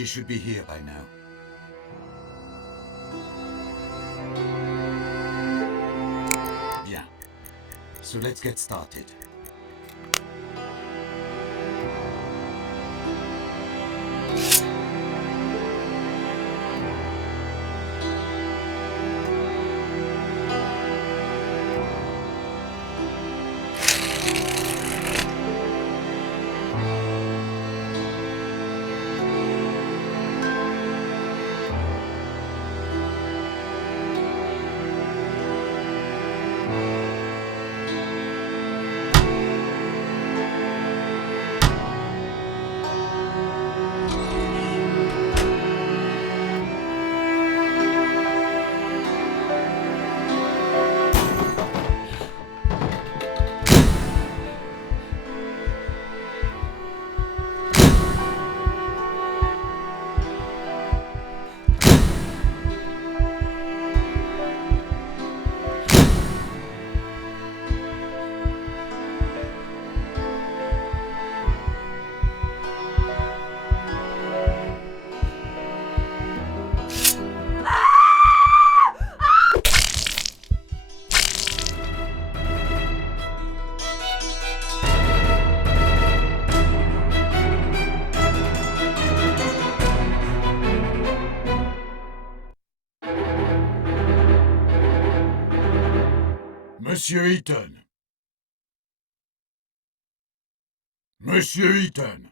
She should be here by now. Bien. So let's get started. Monsieur Eaton! Monsieur Eaton!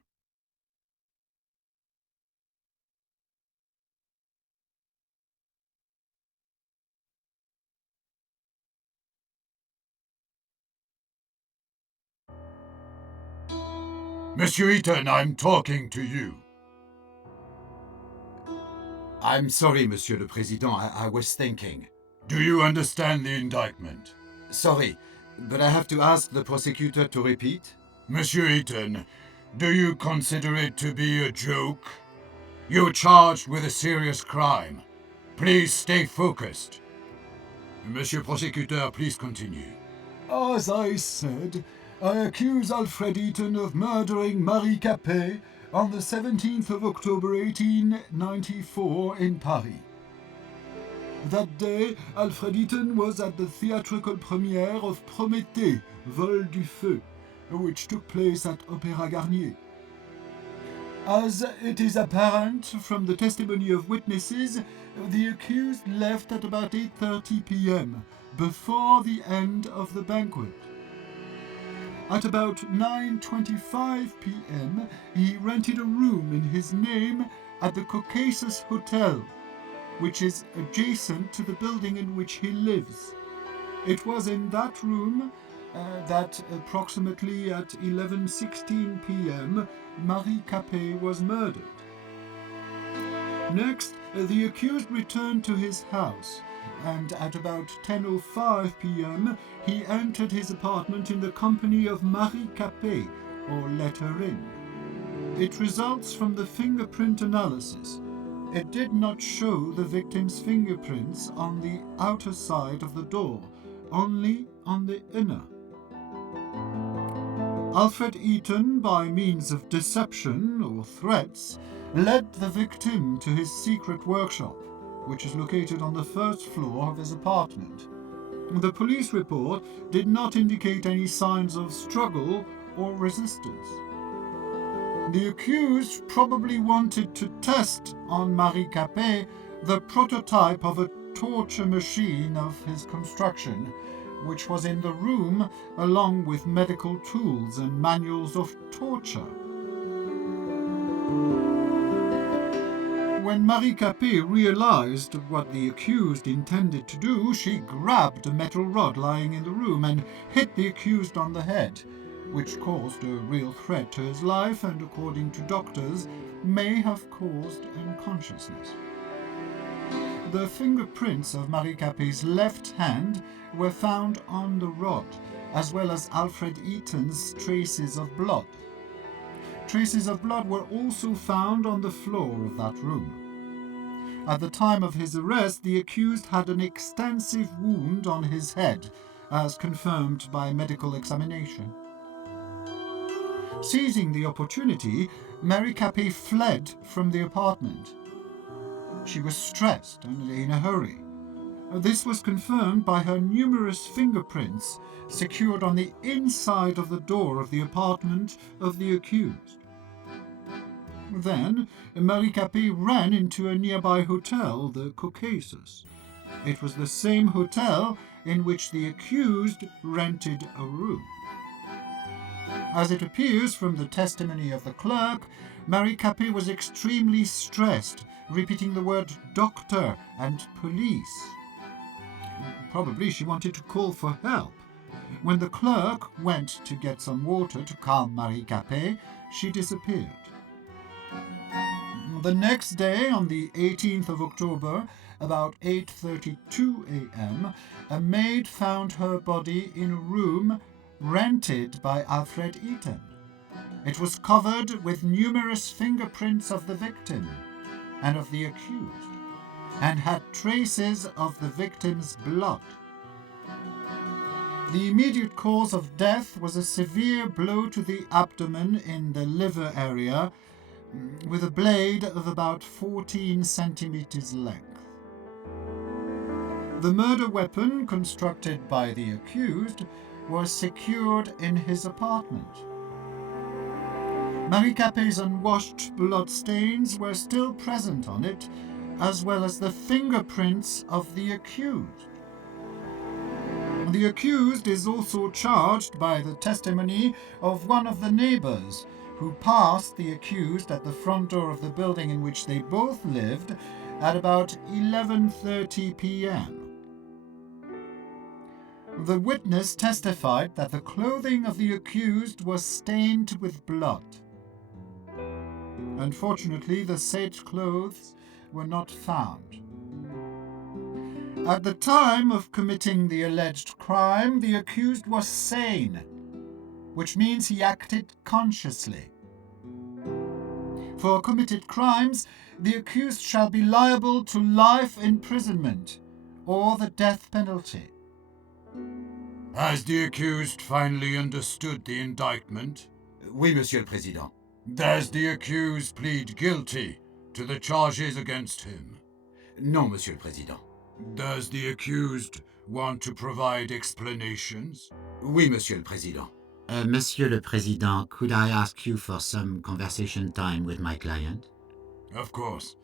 Monsieur Eaton, I'm talking to you. I'm sorry, Monsieur le Président, I was thinking. Do you understand the indictment? Sorry, but I have to ask the prosecutor to repeat. Monsieur Eaton, do you consider it to be a joke? You're charged with a serious crime. Please stay focused. Monsieur Prosecutor, please continue. As I said, I accuse Alfred Eaton of murdering Marie Capet on the 17th of October 1894 in Paris. That day, Alfred Eaton was at the theatrical premiere of Prométhée, Vol du Feu, which took place at Opéra Garnier. As it is apparent from the testimony of witnesses, the accused left at about 8:30 p.m., before the end of the banquet. At about 9:25 p.m., he rented a room in his name at the Caucasus Hotel, which is adjacent to the building in which he lives. It was in that room that approximately at 11:16 p.m. Marie Capet was murdered. Next, the accused returned to his house, and at about 10:05 p.m. he entered his apartment in the company of Marie Capet, or let her in. It results from the fingerprint analysis. It did not show the victim's fingerprints on the outer side of the door, only on the inner. Alfred Eaton, by means of deception or threats, led the victim to his secret workshop, which is located on the first floor of his apartment. The police report did not indicate any signs of struggle or resistance. The accused probably wanted to test on Marie Capet the prototype of a torture machine of his construction, which was in the room along with medical tools and manuals of torture. When Marie Capet realized what the accused intended to do, she grabbed a metal rod lying in the room and hit the accused on the head, which caused a real threat to his life and, according to doctors, may have caused unconsciousness. The fingerprints of Marie Capet's left hand were found on the rod, as well as Alfred Eaton's traces of blood. Traces of blood were also found on the floor of that room. At the time of his arrest, the accused had an extensive wound on his head, as confirmed by medical examination. Seizing the opportunity, Mary Capet fled from the apartment. She was stressed and in a hurry. This was confirmed by her numerous fingerprints secured on the inside of the door of the apartment of the accused. Then, Mary Capet ran into a nearby hotel, the Caucasus. It was the same hotel in which the accused rented a room. As it appears from the testimony of the clerk, Mary Capet was extremely stressed, repeating the word doctor and police. Probably she wanted to call for help. When the clerk went to get some water to calm Mary Capet, she disappeared. The next day, on the 18th of October, about 8:32 a.m., a maid found her body in a room rented by Alfred Eaton. It was covered with numerous fingerprints of the victim and of the accused, and had traces of the victim's blood. The immediate cause of death was a severe blow to the abdomen in the liver area, with a blade of about 14 centimeters length. The murder weapon, constructed by the accused, was secured in his apartment. Mary Capet's unwashed bloodstains were still present on it, as well as the fingerprints of the accused. The accused is also charged by the testimony of one of the neighbors, who passed the accused at the front door of the building in which they both lived at about 11:30 p.m. The witness testified that the clothing of the accused was stained with blood. Unfortunately, the said clothes were not found. At the time of committing the alleged crime, the accused was sane, which means he acted consciously. For committed crimes, the accused shall be liable to life imprisonment or the death penalty. Has the accused finally understood the indictment? Oui, Monsieur le Président. Does the accused plead guilty to the charges against him? Non, Monsieur le Président. Does the accused want to provide explanations? Oui, Monsieur le Président. Monsieur le Président, could I ask you for some conversation time with my client? Of course.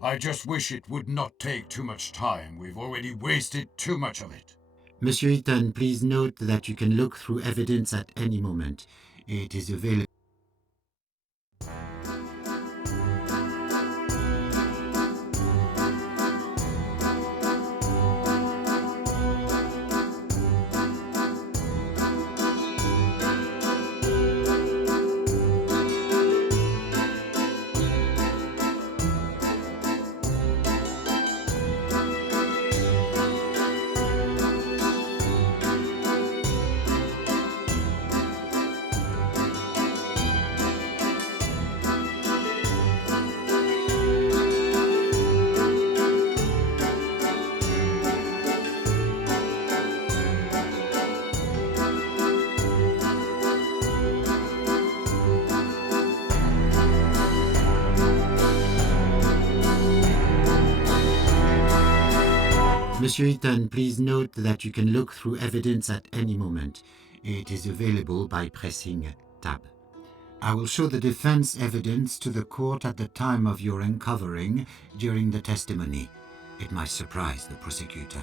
I just wish it would not take too much time. We've already wasted too much of it. Monsieur Eaton, please note that you can look through evidence at any moment. It is available. Monsieur Eaton, please note that you can look through evidence at any moment. It is available by pressing Tab. I will show the defense evidence to the court at the time of your uncovering during the testimony. It might surprise the prosecutor.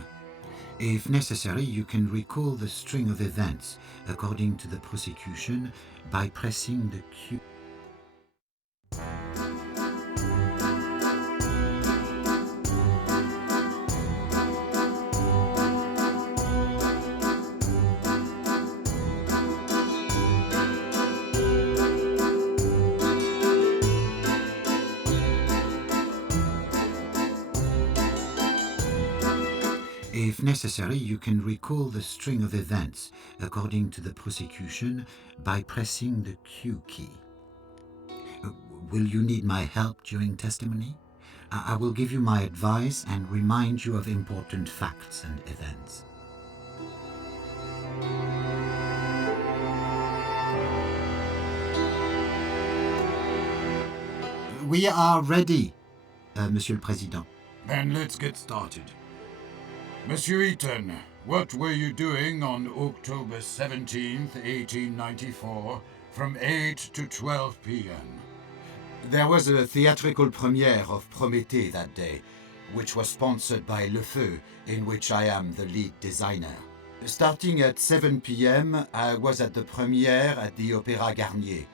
If necessary, you can recall the string of events according to the prosecution by pressing the Q. If necessary, you can recall the string of events according to the prosecution by pressing the Q key. Will you need my help during testimony? I will give you my advice and remind you of important facts and events. We are ready, Monsieur le Président. Then let's get started. Monsieur Eaton, what were you doing on October 17th, 1894, from 8 to 12 p.m.? There was a theatrical premiere of Prométhée that day, which was sponsored by Le Feu, in which I am the lead designer. Starting at 7 p.m., I was at the premiere at the Opéra Garnier.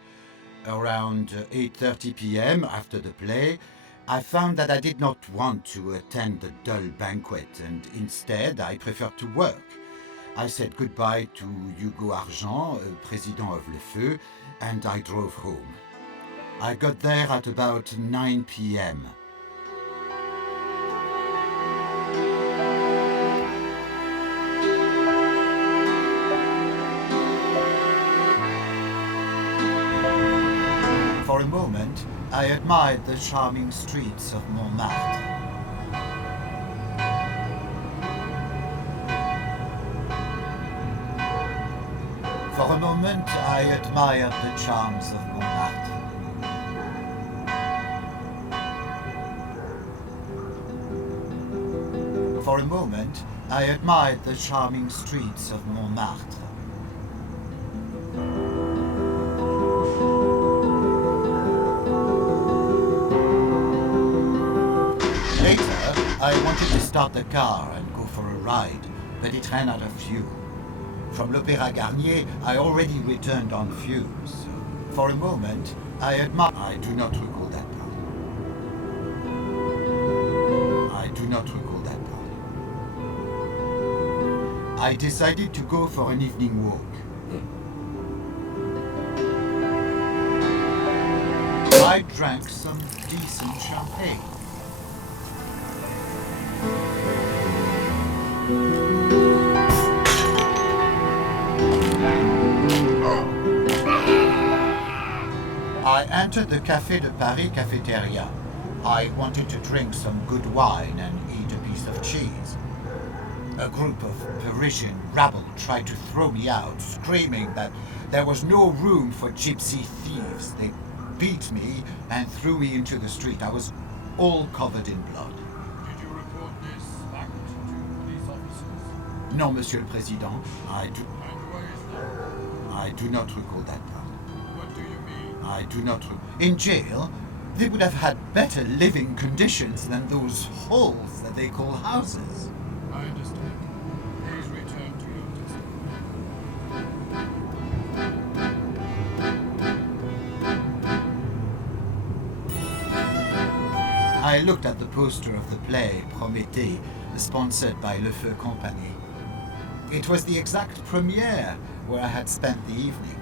Around 8:30 p.m., after the play, I found that I did not want to attend the dull banquet, and instead I preferred to work. I said goodbye to Hugo Argent, president of Le Feu, and I drove home. I got there at about 9 p.m. For a moment, I admired the charming streets of Montmartre. For a moment, I admired the charms of Montmartre. For a moment, I admired the charming streets of Montmartre. Later, I wanted to start the car and go for a ride, but it ran out of fuel. From l'Opéra Garnier, I already returned on fumes. For a moment, I admired... I do not recall that part. I do not recall that part. I decided to go for an evening walk. I drank some decent champagne. I entered the Café de Paris cafeteria. I wanted to drink some good wine and eat a piece of cheese. A group of Parisian rabble tried to throw me out, screaming that there was no room for gypsy thieves. They beat me and threw me into the street. I was all covered in blood. Did you report this fact to police officers? No, Monsieur le Président. I do. And why is that? I do not recall that part. What do you mean? I do not recall. In jail, they would have had better living conditions than those holes that they call houses. I understand. Please return to your testimony. I looked at the poster of the play Prométhée, sponsored by Le Feu Company. It was the exact premiere where I had spent the evening.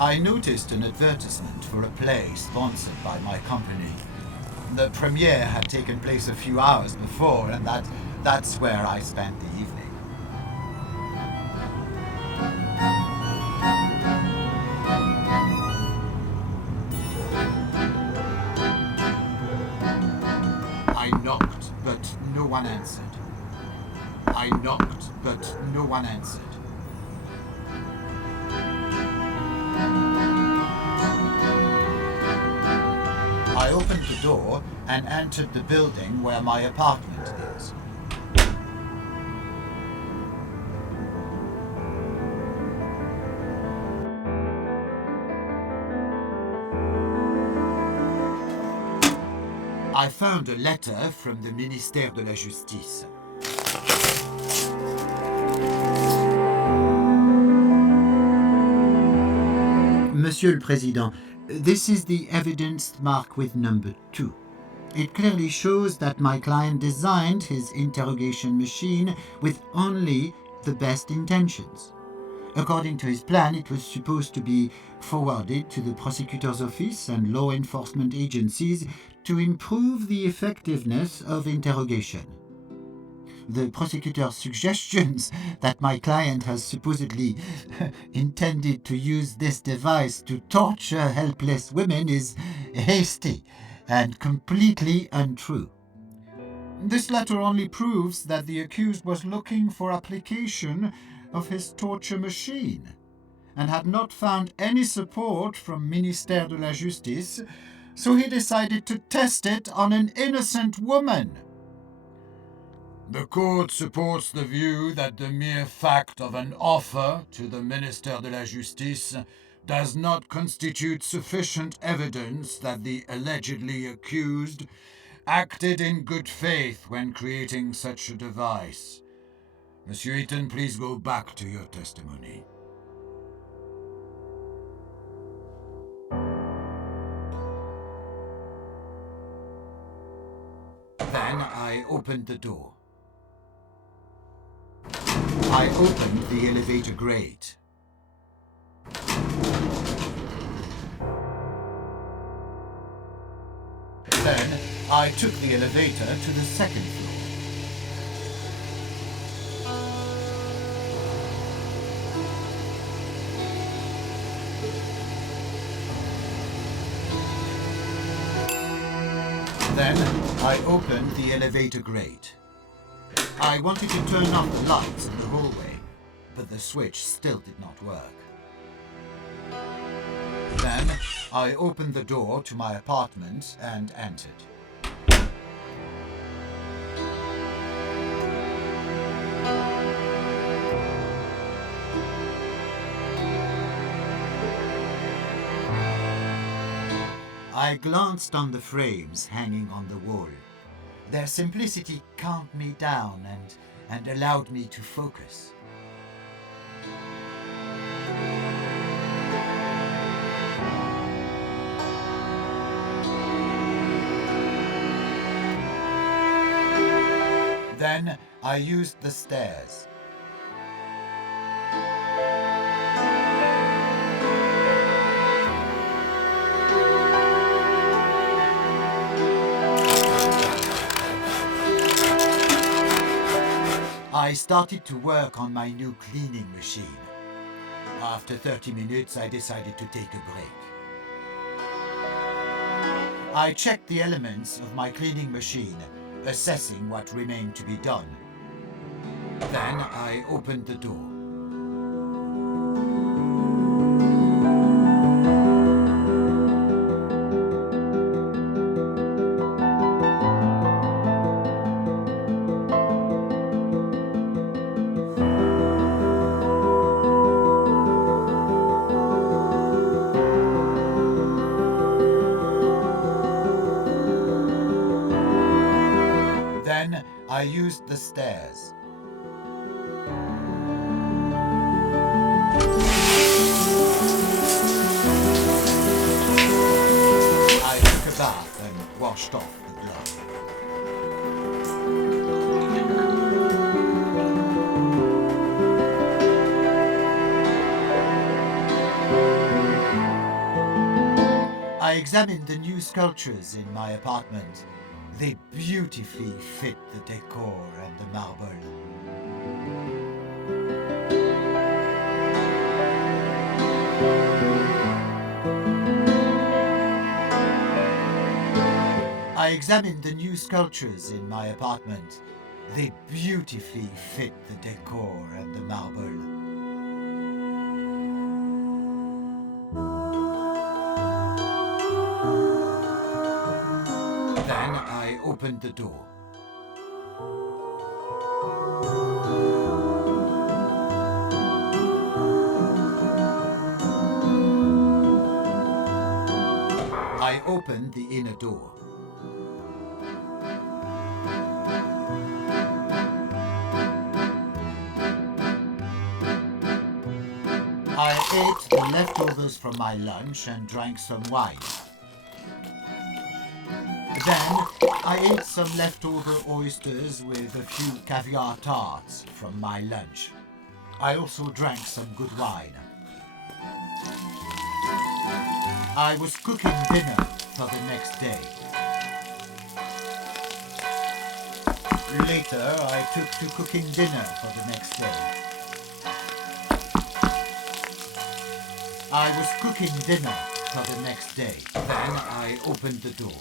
I noticed an advertisement for a play sponsored by my company. The premiere had taken place a few hours before, and that's where I spent the evening. I knocked, but no one answered. I knocked, but no one answered. I opened the door and entered the building where my apartment is. I found a letter from the Ministère de la Justice. Monsieur le Président, this is the evidence marked with number 2. It clearly shows that my client designed his interrogation machine with only the best intentions. According to his plan, it was supposed to be forwarded to the prosecutor's office and law enforcement agencies to improve the effectiveness of interrogation. The prosecutor's suggestions that my client has supposedly intended to use this device to torture helpless women is hasty and completely untrue. This letter only proves that the accused was looking for application of his torture machine. and had not found any support from Ministère de la Justice, so he decided to test it on an innocent woman. The court supports the view that the mere fact of an offer to the Ministère de la Justice does not constitute sufficient evidence that the allegedly accused acted in good faith when creating such a device. Monsieur Eaton, please go back to your testimony. Then I opened the door. I opened the elevator grate. Then I took the elevator to the second floor. Then I opened the elevator grate. I wanted to turn off the lights in the hallway, but the switch still did not work. Then I opened the door to my apartment and entered. I glanced on the frames hanging on the wall. Their simplicity calmed me down and allowed me to focus. Then I used the stairs. I started to work on my new cleaning machine. After 30 minutes, I decided to take a break. I checked the elements of my cleaning machine, assessing what remained to be done. Then I opened the door. Then I used the stairs. I took a bath and washed off the blood. I examined the new sculptures in my apartment. They beautifully fit the decor and the marble. I examined the new sculptures in my apartment. They beautifully fit the decor and the marble. Then I opened the door. I opened the inner door. I ate the leftovers from my lunch and drank some wine. Then I ate some leftover oysters with a few caviar tarts from my lunch. I also drank some good wine. I was cooking dinner for the next day. Later, I took to cooking dinner for the next day. I was cooking dinner for the next day. Then I opened the door.